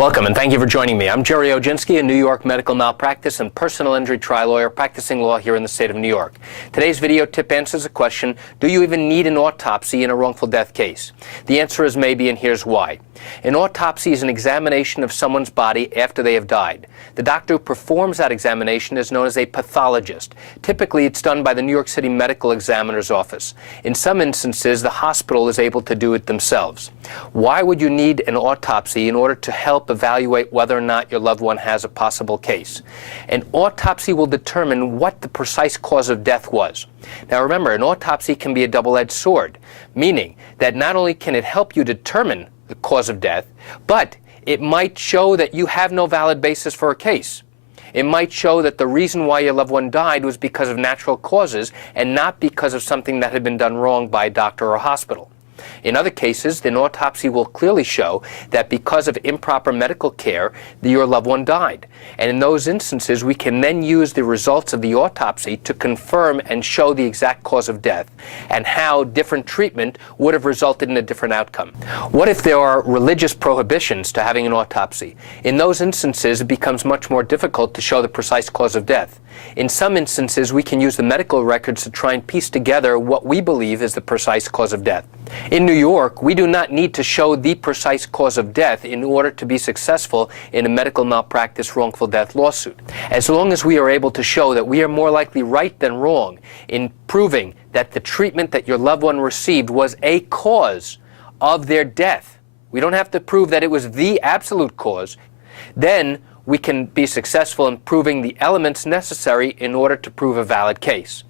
Welcome and thank you for joining me. I'm Gerry Oginski, a New York medical malpractice and personal injury trial lawyer practicing law here in the state of New York. Today's video tip answers the question, do you even need an autopsy in a wrongful death case? The answer is maybe, and here's why. An autopsy is an examination of someone's body after they have died. The doctor who performs that examination is known as a pathologist. Typically, it's done by the New York City Medical Examiner's Office. In some instances, the hospital is able to do it themselves. Why would you need an autopsy in order to help evaluate whether or not your loved one has a possible case? An autopsy will determine what the precise cause of death was. Now remember, an autopsy can be a double-edged sword, meaning that not only can it help you determine the cause of death, but it might show that you have no valid basis for a case. It might show that the reason why your loved one died was because of natural causes and not because of something that had been done wrong by a doctor or a hospital. In other cases, an autopsy will clearly show that because of improper medical care, your loved one died. And in those instances, we can then use the results of the autopsy to confirm and show the exact cause of death and how different treatment would have resulted in a different outcome. What if there are religious prohibitions to having an autopsy? In those instances, it becomes much more difficult to show the precise cause of death. In some instances, we can use the medical records to try and piece together what we believe is the precise cause of death. In New York, we do not need to show the precise cause of death in order to be successful in a medical malpractice wrongful death lawsuit. As long as we are able to show that we are more likely right than wrong in proving that the treatment that your loved one received was a cause of their death, we don't have to prove that it was the absolute cause, then we can be successful in proving the elements necessary in order to prove a valid case.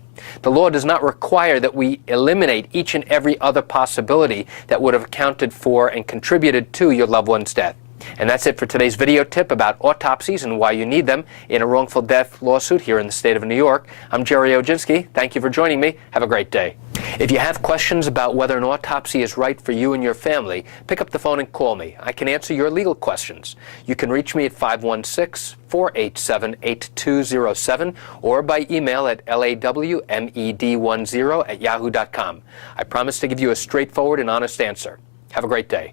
The law does not require that we eliminate each and every other possibility that would have accounted for and contributed to your loved one's death. And that's it for today's video tip about autopsies and why you need them in a wrongful death lawsuit here in the state of New York. I'm Gerry Oginski. Thank you for joining me. Have a great day. If you have questions about whether an autopsy is right for you and your family, pick up the phone and call me. I can answer your legal questions. You can reach me at 516-487-8207 or by email at lawmed10@yahoo.com. I promise to give you a straightforward and honest answer. Have a great day.